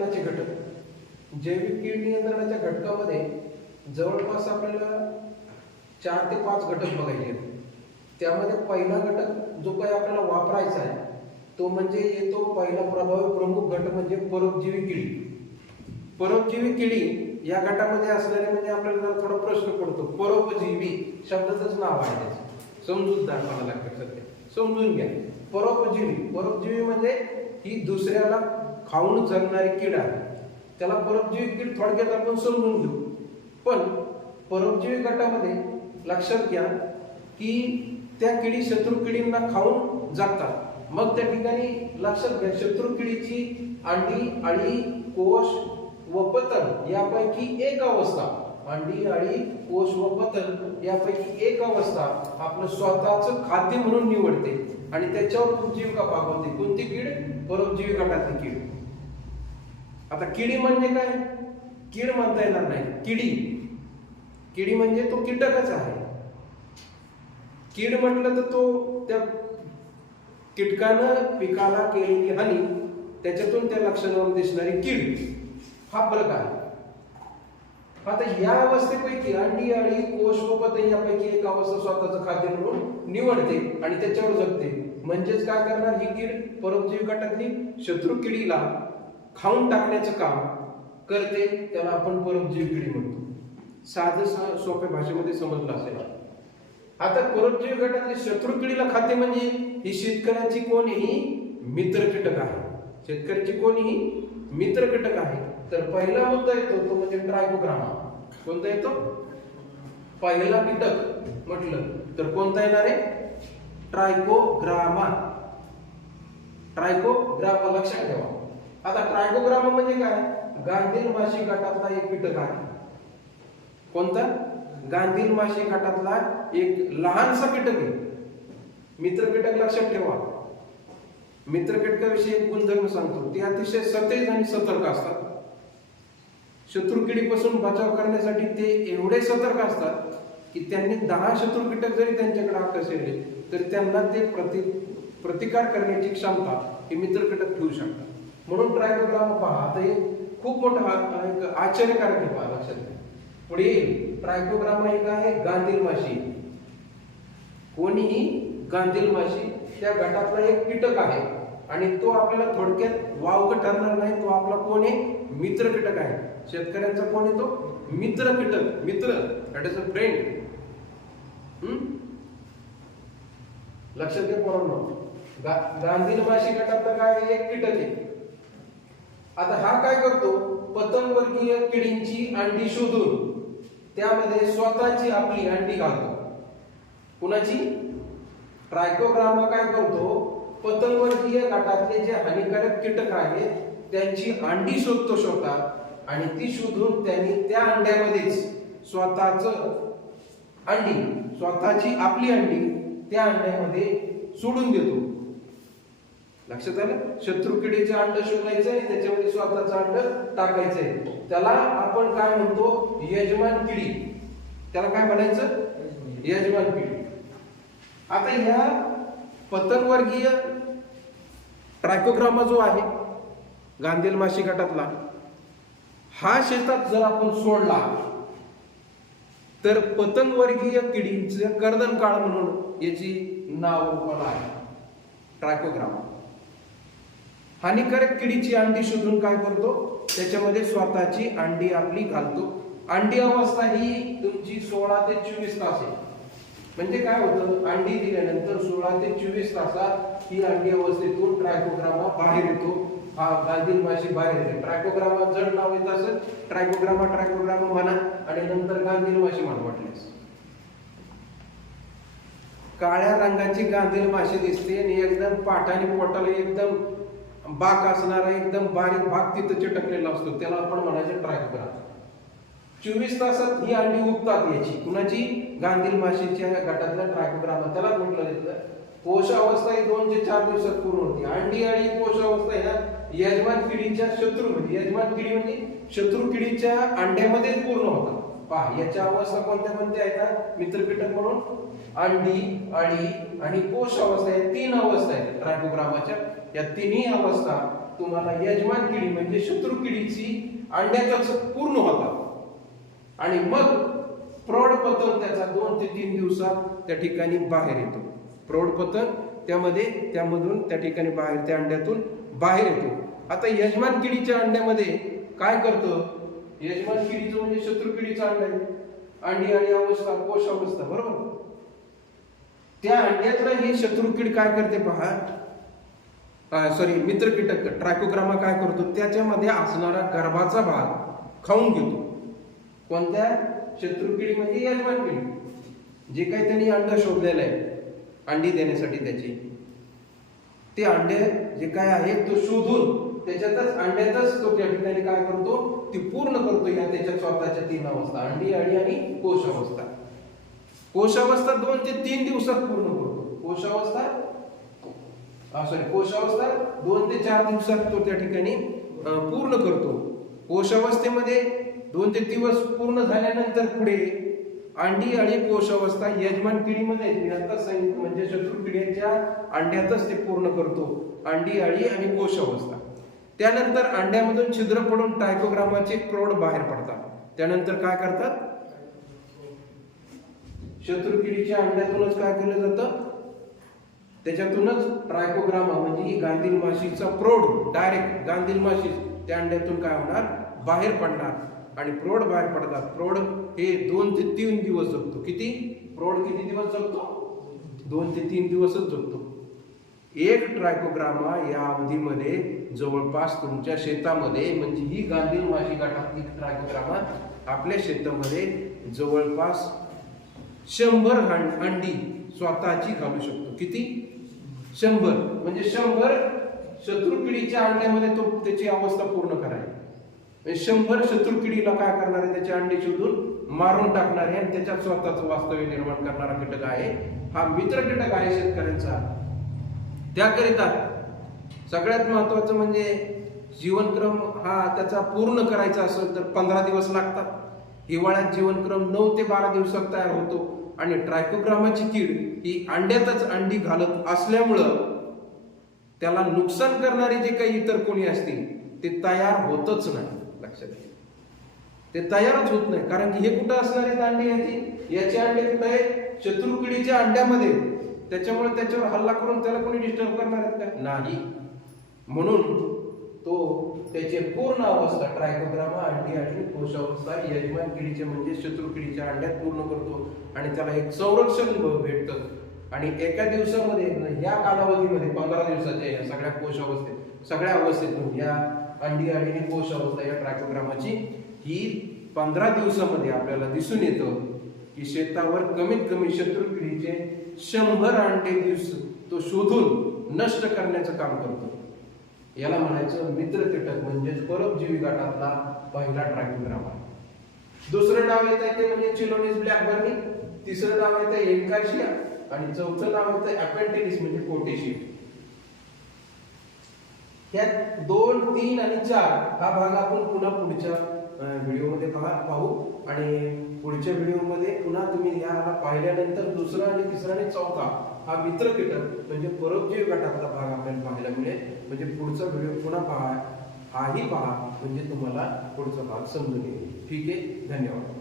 नियंत्रणाचे घटक. जैविक कीड नियंत्रणाच्या घटकामध्ये जवळपास आपल्याला चार ते पाच घटक बघायचे आहेत त्यामध्ये पहिला घटक जो काही आपल्याला वापरायचा आहे तो म्हणजे येतो पहिला प्रभावी प्रमुख घटक म्हणजे परोपजीवी किडी. परोपजीवी किडी या गटामध्ये असल्याने म्हणजे आपल्याला जरा थोडा प्रश्न पडतो. परोपजीवी शब्दाचंच नाव आहे त्याचं. समजूतदारपणा लागतं सध्या. समजून घ्या. परोपजीवी. परोपजीवी म्हणजे ही दुसऱ्याला खाऊन जगणारी कीड आहे त्याला परोपजीवी कीड थोडक्यात आपण समजून घेऊ. पण परोपजीवी गटामध्ये लक्षात घ्या की त्या किडी शत्रू किडींना खाऊन जगतात. मग त्या ठिकाणी लक्षात घ्या शत्रू किडीची अंडी अळी कोश व पतन यापैकी एक अवस्था. अंडी अळी कोश व पतन यापैकी एक अवस्था आपलं स्वतःच खाद्य म्हणून निवडते आणि त्याच्यावर उपजीविका भागवते कोणती कीड? परोपजीवी गटातली कीड. आता किडी म्हणजे काय? कीड म्हणता येणार नाही. किडी. किडी म्हणजे तो कीटकच आहे. कीड म्हटलं तर तो त्या कीटकानं पिकाला केलेली हानी त्याच्यातून त्या लक्षणावर दिसणारी कीड हा फरक आहे. आता या अवस्थेपैकी अंडी आणि कोश सोबत यापैकी एक अवस्था स्वतःचं खाद्य म्हणून निवडते आणि त्याच्यावर जगते. म्हणजेच काय करणार ही कीड? परोपजीवी गटातली शत्रू किडीला खाऊन टाकण्याचं काम करते त्याला आपण परोपजीवी पिढी म्हणतो. साधं सा- सोप्या भाषेमध्ये समजलं असेल. आता परोपजीवी गटातली शत्रू किडीला खाते म्हणजे ही शेतकऱ्याची कोणीही मित्र कीटक आहे. शेतकऱ्याची कोणीही मित्र कीटक आहे. तर पहिला मुद्दा येतो तो म्हणजे ट्रायकोग्रामा. कोणता येतो? पहिला कीटक म्हटलं तर कोणता येणार आहे? ट्रायकोग्रामा. ट्रायकोग्रामा लक्षात ठेवा. आता ट्रायकोग्रामा म्हणजे काय? गांधील माशी गटातला एक कीटक आहे. कोणता? गांधील माशी गटातला एक लहानसा कीटक आहे. मित्र कीटक लक्षात ठेवा. मित्र कीटकाविषयी एक गुणधर्म सांगतो. ते अतिशय सतेज आणि सतर्क असतात. शत्रू किडीपासून बचाव करण्यासाठी ते एवढे सतर्क असतात की त्यांनी दहा शत्रू कीटक जरी त्यांच्याकडे आकर्षले तर त्यांना ते प्रति प्रतिकार करण्याची क्षमता हे मित्र कीटक ठेवू शकतात. म्हणून ट्रायकोग्राम पहा. आता हे खूप मोठा हा- एक आश्चर्यकारक पहा लक्षात घ्या. पुढे ट्रायकोग्राम एक आहे गांधील माशी. कोणीही गांधील माशी त्या गटातला एक कीटक आहे आणि तो आपल्याला थोडक्यात वावग ठरणार नाही. तो आपला कोण आहे? मित्र कीटक आहे. शेतकऱ्यांचा कोण आहे तो? मित्र कीटक. मित्र. दॅट इज अ फ्रेंड लक्षात घ्या पोरांनो. गा- गांधील माशी गटातला काय आहे? एक कीटक आहे. आता हा काय करतो? पतंगवर्गीय किडींची अंडी शोधून त्यामध्ये स्वतःची आपली अंडी घालतो. कुणाची? ट्रायकोग्रामा काय करतो? पतंगवर्गीय गटातले जे हानिकारक कीटक आहेत त्यांची अंडी शोधतो स्वतः आणि ती शोधून त्यांनी त्या अंड्यामध्येच स्वतःच अंडी स्वतःची आपली अंडी त्या अंड्यामध्ये सोडून देतो. लक्षात आलं? शत्रू किडीचे अंड शोधायचं आणि त्याच्यामध्ये स्वतःचं अंड टाकायचंय. त्याला आपण काय म्हणतो? यजमान किडी त्याला काय म्हणायचं? यजमान किडी आता ह्या पतंगवर्गीय ट्रायकोग्रामा जो आहे गांधील माशी गटातला हा शेतात जर आपण सोडला तर पतंगवर्गीय किडींचं कर्दन काळ म्हणून याची नाव पण आहे ट्रायकोग्रामा हानिकारक किडीची अंडी शोधून काय करतो? त्याच्यामध्ये स्वतःची अंडी आपली घालतो. अंडी अवस्था ही तुमची सोळा ते चोवीस तास आहे. म्हणजे काय होतं? अंडी दिल्यानंतर सोळा ते चोवीस तासात ही अंडी अवस्थेतून ट्रायकोग्रामा बाहेर येतो. हा गांधील माशी बाहेर येते. ट्रायकोग्रामा जड नाव येत असेल ट्रायकोग्रामा ट्रायकोग्रामा म्हणा आणि नंतर गांधील माशी म्हणा म्हटल्यास काळ्या रंगाची गांधील माशी दिसते आणि एकदम पाठाने पोटाला एकदम बाक असणारा एकदम बारीक भाग तिथं चिटकलेला असतो. त्याला आपण म्हणायचं ट्रायकोग्राम चोवीस तासात ही अंडी उगतात याची. कुणाची? गांधील माशीच्या गटातल्या ट्रायकोग्रामा त्याला म्हटलं जातं. पोष अवस्था ही दोन ते चार दिवसात पूर्ण होती. अंडी आणि पोष अवस्था आहे ना यजमान किडीच्या शत्रू म्हणजे यजमान किडी म्हणजे शत्रू किडीच्या अंड्यामध्येच पूर्ण होतात. पहा याच्या अवस्था कोणत्या कोणत्या आहेत मित्रकीटक म्हणून. अंडी अळी आणि कोश अवस्था या तीन अवस्था आहेत. ट्रायकोग्रामाच्या या तिन्ही अवस्था तुम्हाला यजमान किडी म्हणजे शत्रू किडीची अंड्याचा पूर्ण होतात. आणि मग प्रौढ पतन त्याचा दोन ते तीन दिवसात त्या ठिकाणी बाहेर येतो. प्रौढ पतन त्यामध्ये त्यामधून त्या ठिकाणी बाहेर त्या अंड्यातून बाहेर येतो. आता यजमान किडीच्या अंड्यामध्ये काय करतं? यजमान किडीचं म्हणजे शत्रू किडीचा अंडा आहे. अंडी आणि अवस्था कोश अवस्था बरोबर? त्या अंड्यातलं ही शत्रू किड काय करते पहा? सॉरी मित्र कीटक ट्रायकोग्रामा काय करतो? त्याच्यामध्ये असणारा गर्भाचा भाग खाऊन घेतो. कोणत्या? शत्रू किडी म्हणजे यजमान किडी जे काही त्यांनी अंड शोधलेलं आहे अंडी देण्यासाठी त्याची. ते अंडे जे काय आहे तो शोधून त्याच्यातच अंड्यातच तो त्या ठिकाणी काय करतो? ती पूर्ण करतो या त्याच्या स्वतःच्या तीन अवस्था अंडी अळी आणि कोश अवस्था कोशावस्था दोन ते तीन दिवसात पूर्ण करतो. कोशावस्था सॉरी कोशावस्था दोन ते चार दिवसात तो त्या ठिकाणी पूर्ण करतो. कोशावस्थेमध्ये दोन ते दिवस पूर्ण झाल्यानंतर पुढे अंडी आणि कोशावस्था यजमान किडीमध्ये मी आता सांगितलं म्हणजे शत्रू किड्यांच्या अंड्यातच ते पूर्ण करतो. अंडी अळी आणि कोशावस्था. त्यानंतर अंड्यामधून छिद्र पडून टायकोग्रामाचे प्रौढ बाहेर पडतात. त्यानंतर काय करतात? शत्रू किडीच्या अंड्यातूनच काय केलं जातं? त्याच्यातूनच ट्रायकोग्रामा म्हणजे ही गांधील माशीचा प्रौढ डायरेक्ट गांधील माशी त्या अंड्यातून काय होणार? बाहेर पडणार. आणि प्रौढ बाहेर पडतात. प्रौढ हे दोन ते तीन दिवस जगतो. किती? प्रौढ किती दिवस जगतो? दोन ते तीन दिवसच जगतो. एक ट्रायकोग्रामा या अवधीमध्ये जवळपास तुमच्या शेतामध्ये म्हणजे ही गांधील माशी गाठातली ट्रायकोग्रामा आपल्या शेतामध्ये जवळपास शंभर अंडी स्वतःची घालू शकतो. किती? शंभर. म्हणजे शंभर शत्रुकिडीच्या अंड्यामध्ये तो त्याची अवस्था पूर्ण करायची म्हणजे शंभर शत्रुकिडीला काय करणार? आहे त्याचे अंडे शोधून मारून टाकणारे आणि त्याच्यात स्वतःचं वास्तव्य निर्माण करणारा कीटक आहे. हा मित्र कीटक आहे शेतकऱ्यांचा. त्याकरिता सगळ्यात महत्वाचं म्हणजे जीवनक्रम हा त्याचा पूर्ण करायचा असेल तर पंधरा दिवस लागतात. हिवाळ्यात जीवनक्रम नऊ ते बारा दिवसात तयार होतो. आणि ट्रायकोग्रामाची कीड ही अंड्यातच अंडी घालत असल्यामुळं त्याला नुकसान करणारे जे काही इतर कोणी असतील ते तयार होतच नाही लक्षात घ्या. ते तयारच होत नाही कारण की हे कुठं असणार आहेत अंडी याची? याचे अंडे कुठं आहे शत्रुकिडीच्या अंड्यामध्ये. त्याच्यामुळे त्याच्यावर हल्ला करून त्याला कोणी डिस्टर्ब करणार आहेत का? नाही. म्हणून त्याची पूर्ण अवस्था ट्रायकोग्रामा अंडी आणि कोशावस्था यजमान किडीचे म्हणजे शत्रू किडीच्या अंड्यात पूर्ण करतो आणि त्याला एक संरक्षण भेटतं. आणि एका दिवसामध्ये या कालावधीमध्ये पंधरा दिवसाच्या या सगळ्या कोश अवस्थेत सगळ्या अवस्थेतून या अंडी आणि कोश अवस्था या ट्रायकोग्रामाची ही पंधरा दिवसामध्ये आपल्याला दिसून येतं की शेतावर कमीत कमी शत्रू किडीचे शंभर अंडे दिवस तो शोधून नष्ट करण्याचं काम करतो. याला म्हणायचं मित्र कीटक म्हणजेच परोपजीवी गटातला पहिला ट्रायकोग्रामा दुसरं नाव येत आहे ते म्हणजे चिलोनिस ब्लॅक बर्नी तिसरं नाव येतं एन्कार्शिया आणि चौथं नाव येतं अपेंटिनिस म्हणजे कोटेशी ह्या दोन तीन आणि चार हा भाग आपण पुन्हा पुढच्या व्हिडिओमध्ये पहा पाहू. आणि पुढच्या व्हिडिओमध्ये पुन्हा तुम्ही याला पाहिल्यानंतर दुसरा आणि तिसरा आणि चौथा हा मित्र कीटक म्हणजे परोपजीव गटातला भाग आपल्याला पाहायला मिळेल म्हणजे पुढचा व्हिडिओ पुन्हा पहा. हाही पहा म्हणजे तुम्हाला पुढचा भाग समजून येईल. ठीक आहे? धन्यवाद.